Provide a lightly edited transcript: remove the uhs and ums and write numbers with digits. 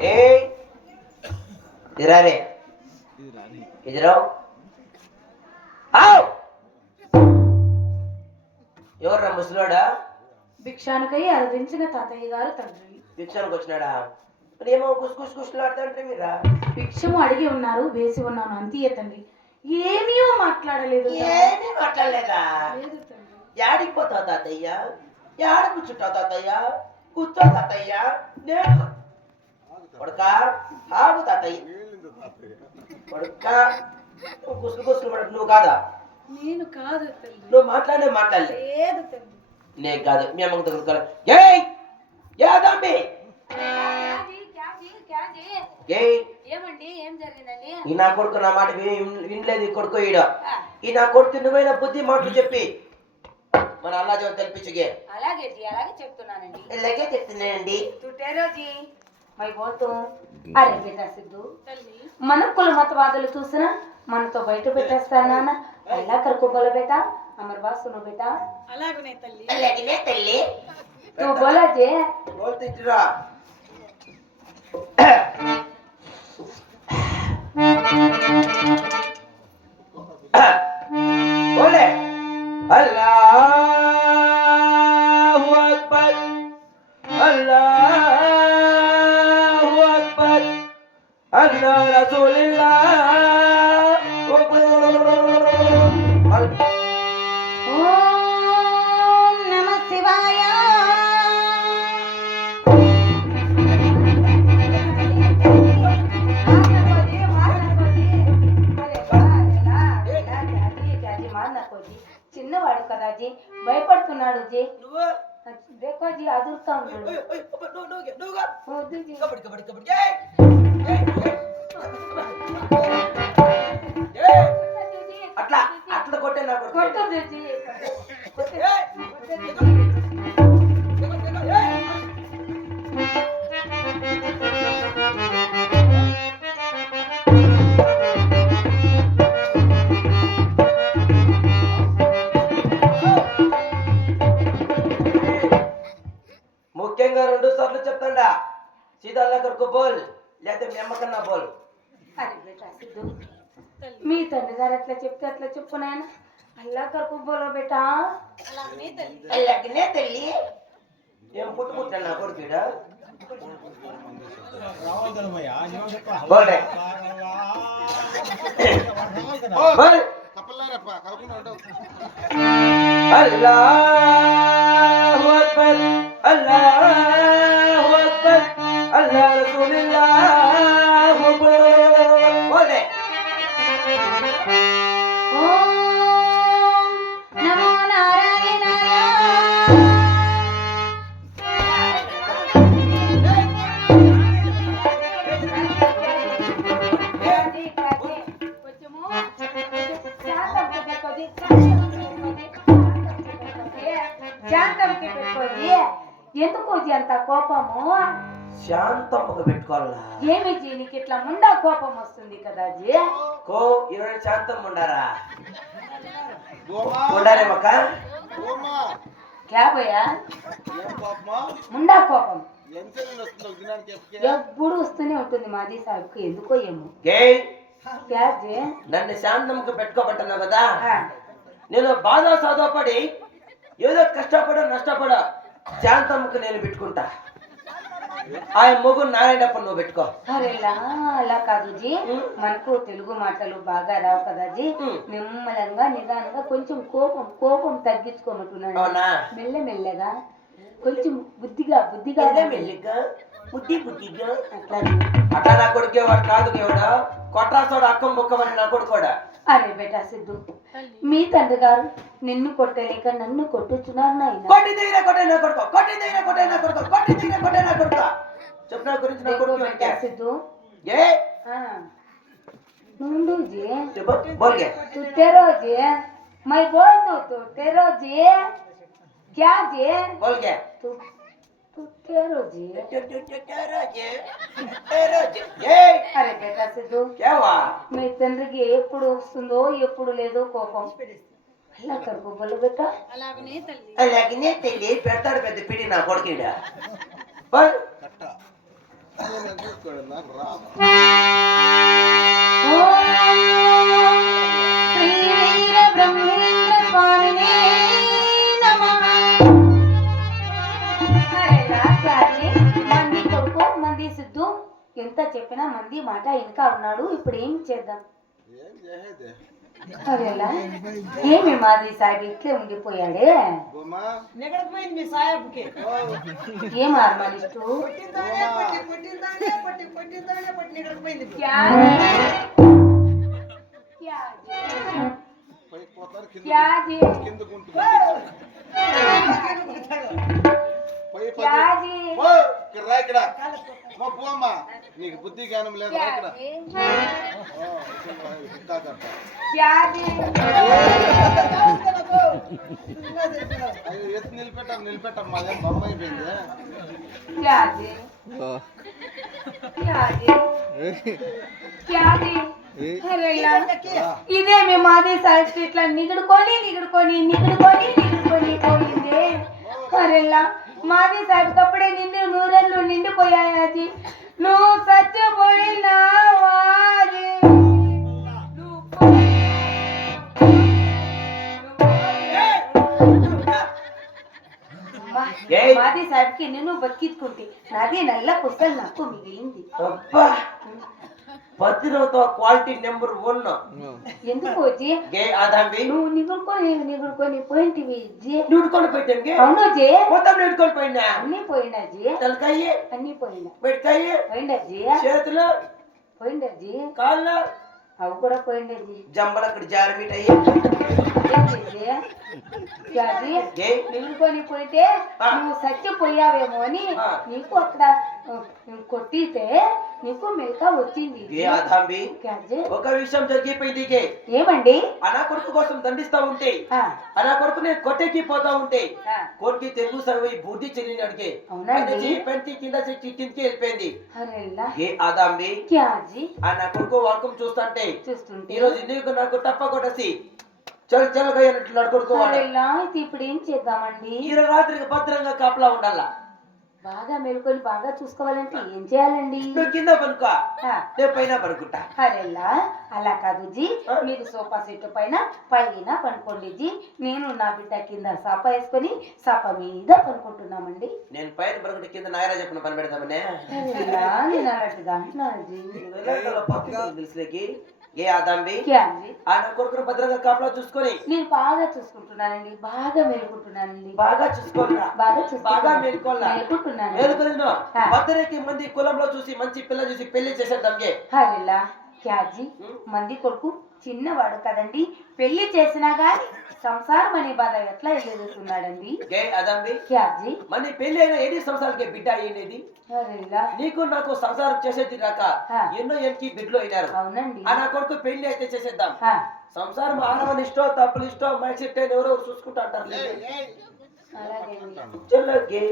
ఏ ఇరారే ఇదిరావు ఎవర్రా ముసలోడా? భిక్షానికై అరదించిన తాతయ్య గారు తండ్రి. భిక్షానికి వచ్చినాడా? మరి ఏమో కుసుకుసుకులాడుతుంటే మీరా? భిక్షము అడిగి ఉన్నారు, వేసి ఉన్నాను అంతే తండ్రి. ఏమీ మాట్లాడలేదు. ఏమీ మాట్లాడలేదా? యాడికి పోతావు తాతయ్య? యాడ కూర్చుంటావు తాతయ్య? కూర్చో తాతయ్య. నేను కొడుక ఆగు తాతయ్య. కొడుక కుసులు నువ్వు కాదా? నేను కాదు. నువ్వు మాట్లాడలేదు. నేను కాదు. మీ అమ్మకు దగ్గర ఏమండి, ఏం జరిగిందండి? ఈ నా కొడుకు నా మాట వినలేదు. ఈ కొడుకు ఈడ ఈ నా కొడుకు నువ్వైనా బుద్ధి మాటలు చెప్పి మన అల్లా జవాబు తెలిపించగే. అలాగే చెప్తున్నానండి. ఇలాగే చెప్తున్నానండి. రోజీ మై బోతు అరే బేటా సిద్ధు, మన కుల मतवाదులు చూసినా మనతో బయట పెట్టేస్తాను నాన్న. అల్లా కరకు బోల బేటా, అమర్ బాత్ సునో బేటా. అలాగనే తల్లి. तू बोला जे बोलते जरा बोले अल्लाहु अकबर अल्लाहु अकबर अल्लाह रसूलुल्लाह చిన్నవాడు కదా జీ, భయపడుతున్నాడు జీ. देखो जी అదుర్తా ఉన్నాడు. అట్లా అట్లా కొట్టే నాకు కొట్టదు జీ. ముఖ్యంగా 2 సార్లు చెప్తాండా. సీదా కొరకు బోల్, లేకపోతే మీ అమ్మకన్నా బోల్. మీ తండ్రి గారు ఎట్లా చెప్తే అట్లా చెప్పు నాయన. అల్లా కరకు బోలో బేటా. అలాగనే తల్లి. ఏం పుట్టుకుంటా నా కొడుకుడా? అల్లాహు అక్బర్ అల్లాహు అక్బర్ అల్లాహ్ రసూలుల్లాహ్ బోలే. ఓం నమో నారాయణాయ. ఎందుకు అంత కోపము? శాంతముగా పెట్టుకోవాలా? ఏమి జీ నీకు ఇట్లా ముండా కోపం వస్తుంది కదా జీ? కో ఇరవై శాంతం ఉండారా? ఉండారేమక్క? క్యా భయ్యా? ముండా కోపం ఎప్పుడు వస్తూనే ఉంటుంది మాది సాగుకు, ఎందుకో ఏమో. క్యా జీ? నన్ను శాంతంగా పెట్టుకోబట్టున్నావు కదా, నేను బాధ సాధపడి ఏదో కష్టపడ నష్టపడ శాంతంకు నేను పెట్టుకుంటా. ఆయన మొగ్గు నారాయణప్ప నువ్వు పెట్టుకో. అరేలా అలా కాదు జీ, మనకు తెలుగు మాటలు బాగా రావు కదా జీ. నిమ్మలంగా నిదానంగా కొంచెం కోపం తగ్గించుకోమంటున్నాను. మెల్లమెల్లగా కొంచెం బుద్ధిగా మెల్లిగా బుద్ధిగా అట్లా నా కొడుకేవాడు కాదు. ఎవడా కొట్టాసోడు అక్కం బుక్కమని నా కొడుకోడా? అరే బేటా సిద్ధు, మీ తండ్రి గారు నిన్ను కొట్టలేక నన్ను కొట్టుచున్నారు నాయన. కొట్టి తీరే కొట్టే నా కొడుకో, కొట్టి తీరే కొట్టే నా కొడుకో, కొట్టి తీరే కొట్టే నా కొడుకో. చెప్పిన గురించి నా కొడుకు బేటా సిద్ధు. ఏ నుండు జీ చెప్పు బోల్ గే. तू तेरो जी मैं बोल दूं तो तेरो जी क्या जी बोल गे. तू तेरो जी అరే బేటా సిద్ధు, మీ తండ్రికి ఎప్పుడు వస్తుందో ఎప్పుడు లేదో కోపం. అలా కడుపు బొల్లు బెట్ట. అలాగనే తల్లి పెడతాడు పెద్ద పిడి నా కొడుకుడా. శ్రీ వీర బ్రహ్మేంద్ర స్వామినే నమః. అరెలా క్యాజీ, మంది కొడుకు మంది సిద్ధు ఎంత చెప్పినా మంది మాట ఇంకా ఉన్నాడు. ఇప్పుడు ఏం చేద్దాం? అరెలా ఏమి మాది సాగి ఇట్లే ఉండిపోయాడే. ఏం ఆర్మాలిస్టు నీకు బుద్ధి జ్ఞానం లేదు ఇక్కడ ఎత్తు నిలబెట్టాం మాదేం బొమ్మ అయిపోయింది. ఇదేమి మాది సాయి ఇట్లా నిగుడుకొని పోయింది. అరెల్లా మాది సాయి కప్పుడే నిండి నూరెళ్ళు నిండిపోయాయి. నువ్వు చచ్చిపోయినావాది. మాది సాహిబ్కి నేను బతికించుకుంటే నాది నల్ల పుస్తలు నాకు మిగిలింది. పతిరతో క్వాలిటీ నెంబర్ 1. ఎందుకు వచ్చి నువ్వు నిగుడుకొని పోయింటివి నిడుకొని పెట్టాం. అవును జీ మొత్తం నిడుకొని పోయినా. అన్ని పోయినా జీ, తలకాయ అన్ని పోయినా. పెట్టాయి పోయిండా జీ, చేతులు పోయిండా జీ, కాళ్ళు అవి కూడా పోయిండే జీ. జంబలు అక్కడ జారమీట్ అయ్యి నిలుకొని పోయితే నువ్వు చచ్చిపోయావేమో అని నీకు అక్కడ కొట్టితే నీకు మెలకా వచ్చింది. ఒక విషయం జరిగిపోయింది. ఏమండి? అనా కొడుకు కోసం దండిస్తా ఉంటే అనా కొడుకు నేను కొట్టేకి పోతా ఉంటే కొడుకు తెలుగు సర్వై బుద్ధి చెల్లినడిగే పెంచి కింద కిందకి వెళ్ళిపోయింది. అనా కొడుకు వాడకం చూస్తుంటే ఈ రోజు నీకు నాకు టప్ప కొట్టసి చల్ చల్లగా నడుకొడుకోవాలి. ఇప్పుడు ఏం చేద్దామండి? ఈ రాత్రికి భద్రంగా కాపలా ఉండాల. బాగా మేలుకొని బాగా చూసుకోవాలంటే ఏం చేయాలండి? నువ్వు కింద పనుకో, నేను పైన పనుకుంటా. అరెల్లా అలా కాదు జీ, మీరు సోఫా సెట్ పైన పనుకోండి జీ. నేను నా బిడ్డ కింద సాప వేసుకొని సాప మీద పనుకుంటున్నామండి. నేను పైన పనుకుంటే కింద నాయరా చెప్పిన పని పెడతామనే. నేను అలాంటిది అంటున్నాను జీ. తెలుసులేకి కొడుకును భద్రంగా కాపలా చూసుకొని నేను బాగా చూసుకుంటున్నానండి, బాగా మేలుకుంటున్నానండి. బాగా చూసుకోవాలా, బాగా మేలుకోవాలా. మేలుకొని భద్రకి మంది కులంలో చూసి మంచి పిల్ల చూసి పెళ్లి చేసేద్దాం. హరిలా క్యాజీ మంది కొడుకు చిన్నవాడు కదండి, పెళ్లి చేసినా గాని సంసారం అనే బాధ ఎట్లా ఎదుగుతున్నాడండి? క్యాజీ మన పెళ్లి అయినా ఎన్ని సంవత్సరాలకి బిడ్డ అయ్యేది? నీకు నాకు సంసారం చేసేది రాక ఎన్నో ఎన్కి బిడ్డలు అయినారు. అవునండి. నా కొడుకు పెళ్లి అయితే చేసేద్దాం. సంసారం ఆడవని ఇష్టం తప్పులు ఇష్టం మైండ్ సెట్ అయిన ఎవరో చూసుకుంటా అంటారు. అలాగే